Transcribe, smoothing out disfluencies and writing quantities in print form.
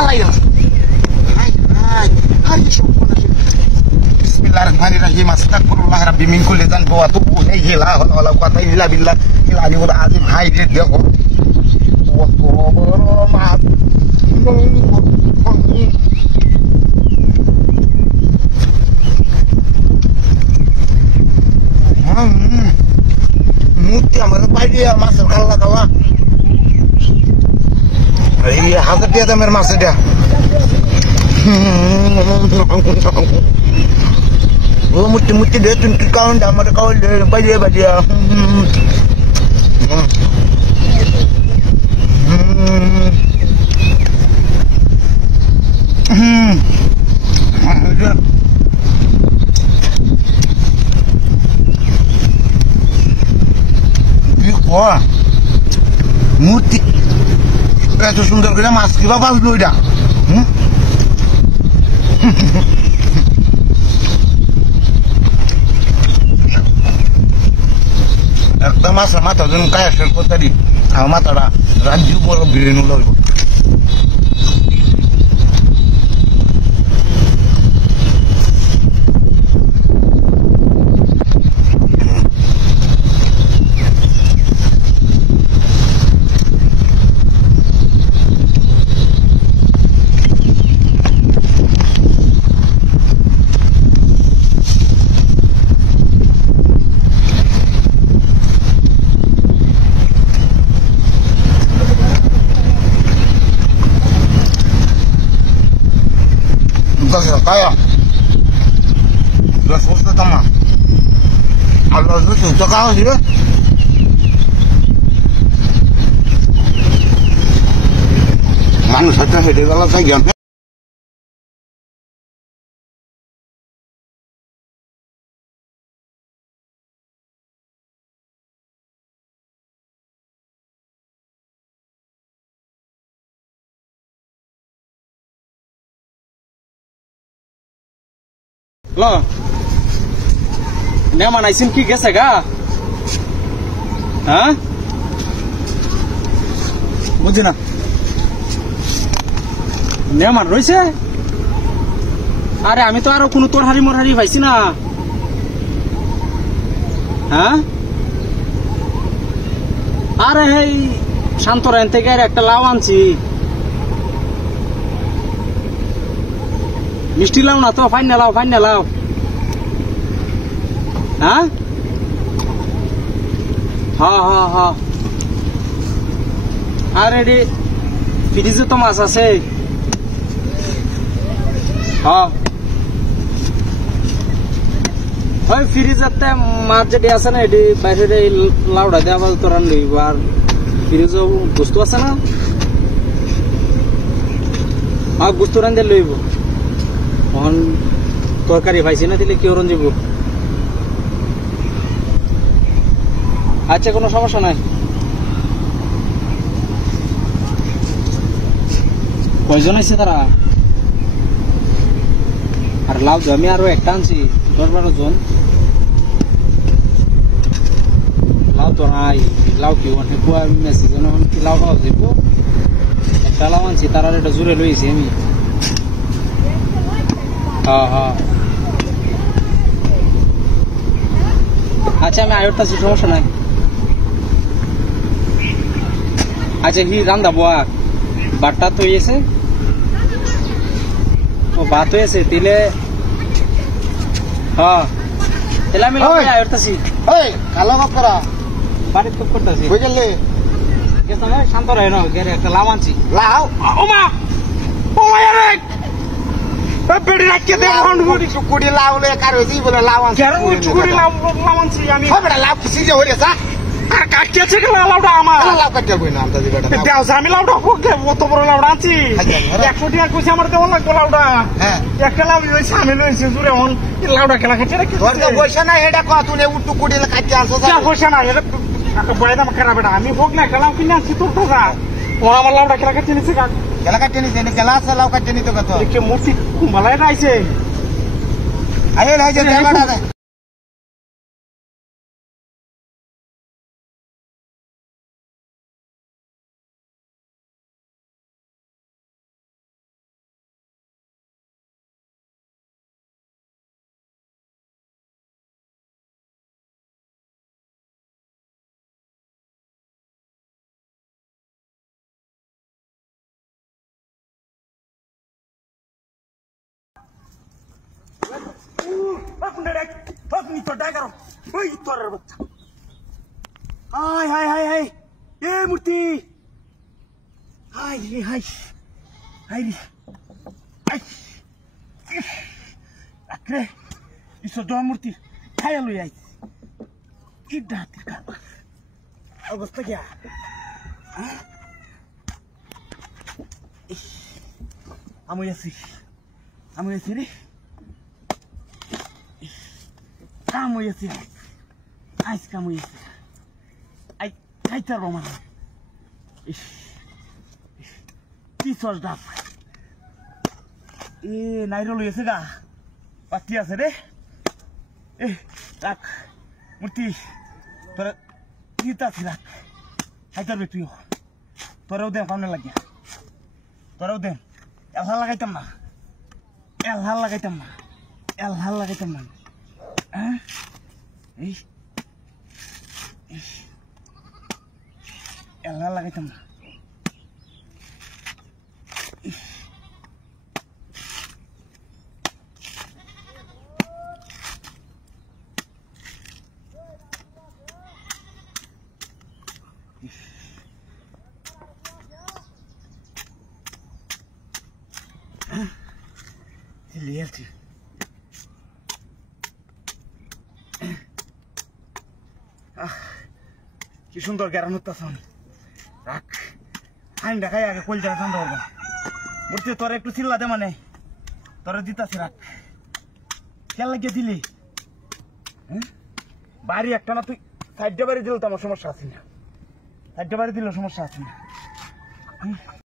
Fala aí. Ai, Bismillahirrahmanirrahim. Astagfirullah rabbi min kulli dhanbi wa atubu ilayhi. La hawla wala quwwata illa billah al-aliyyil azim. Hai dia দেখো কত বড় মাছ মুতি আমার বাইরে মাছের কাল্লা খাওয়া এই 1000 টাকা দামের মাছ এটা Oh, muti dia tunjuk kawan dah, mereka kawan dia badia. Wah, muti. Itu sundar kita mas, kita pas dulu dah. একটা মাছ মাথা জন কায়া শেষ করতে দি আমার মাথাটা রাজ্য বড় বিরিয়ানি লইব Kaya gas hosta tama Allah itu cakap dia manusia tak ada kalau saya jangan Lo, ne mana isim ki gese ga? Hah? বুঝি না ne man রইছে আরে আমি তো আরো কোনো তোর হারি মরহারি পাইছি না হ্যাঁ আরে এই শান্তরায়ন থেকে একটা লাউ আনছি মিষ্টি লাও না তো ফাইন লাও হ্যাঁ হ্যাঁ আর এডি ফ্রিজে তো মাছ আছে হ্যাঁ ওই ফ্রিজেতে মাছ যেটি আছে না এটি বাইরে লাউডা দিয়ে আবার তোরা লইব আর ফ্রিজে বস্তু আছে না আর বস্তু রান্ধে লইব এখন তরকারি পাইছি না দিলে কি ওরন যাব আচ্ছা কোনো সমস্যা নাই কয়জন আছে তারা আর লাউ আমি আরো একটা আনছি 10-12 জন লাউ তো নাই লাউ কি ওখানে কুয়া মেসেজ যখন কি লাউ পাওয়া যাবো একটা লাউ আনছি তারা এটা জুড়ে লইছি আমি হ্যাঁ আচ্ছা আমি আয়োটা সমস্যা নাই আচ্ছা কি রান্দা বোয়া বাটটা তো হয়েছে ও ভাত হয়েছে তিলে হ্যাঁ তাহলে আমি আয়োটাছি কালো করা বাড়ির তো করতেছি বুঝলে শান্ত রহে না একটা লাউ আনছি লাউ ওমা রে বেড়ি রাখতে দে চুকুড়ি লাউ লে কার হইছি বলে লাউ আনছি চুকুড়ি লাউ আনছি আমি হবে লাউ কিছু যে হইছে আর কাটছে কি লাউটা আমার লাউ কাটতে কই না আমতা দিবেটা দেও আমি লাউটা হোকে কত বড় লাউটা আনছি 100 টাকা কইছে আমার দেওয়া লাগবে লাউটা হ্যাঁ একটা লাউ হইছে আমি লইছি জুরে হন লাউটা খেলা খাচ্ছে রে তোর তো পয়সা না এটা কত তুই টুকুড়ি কাটতে আনছো যা পয়সা না এটা বয়দা খারাপ এটা আমি হোক না খেলাম কিনা আনছি তোর তো যা ওর আমার লাউটা খেলা খাচ্ছে নিছে কাট খেলা কাটতে নিছে খেলা আছে লাউ কাটতে নিতে কত দেখে মূর্তি কুম্বালায় রাইছে আরে রাইছে আপনি তো ডাকার ওই তোরের বাচ্চা হাই হাই হাই হাই এ মূর্তি হাই রে হাই হাই রে আরে ইসো দোয়া মূর্তি খাইয়া লই আই কি ডাক্তার কা অবস্থা কি আমি আছি রে কাম হয়েছে আইস কাম হয়েছে আই খাইতে পারবো মানে কি সস ডাব এ নাইরো লইছে গা পাতি আছে রে এ রাখ মূর্তি তোরা কিতা আছে রাখ খাইতে পারবে তুইও তোরাও দেন কামনে লাগিয়া তোরাও দেন এলহাল লাগাইতাম না এলহাল লাগাইতাম না হ্যাঁ এই এলহাল লাগাইতাম না লিয়েছি কি সুন্দর গ্যারান হতাম রাখ আইন দেখাই আগে কল জায়গা ঠান্ডা হবে মূর্তি তোর একটু চিল্লা দে মানে তোরা দিতাছি রাখ খেয়াল লাগিয়ে দিলি বাড়ি একটা না তুই সাইডে বাড়ি দিল তো আমার সমস্যা আছে না সাইডে বাড়ি দিলেও সমস্যা আছে না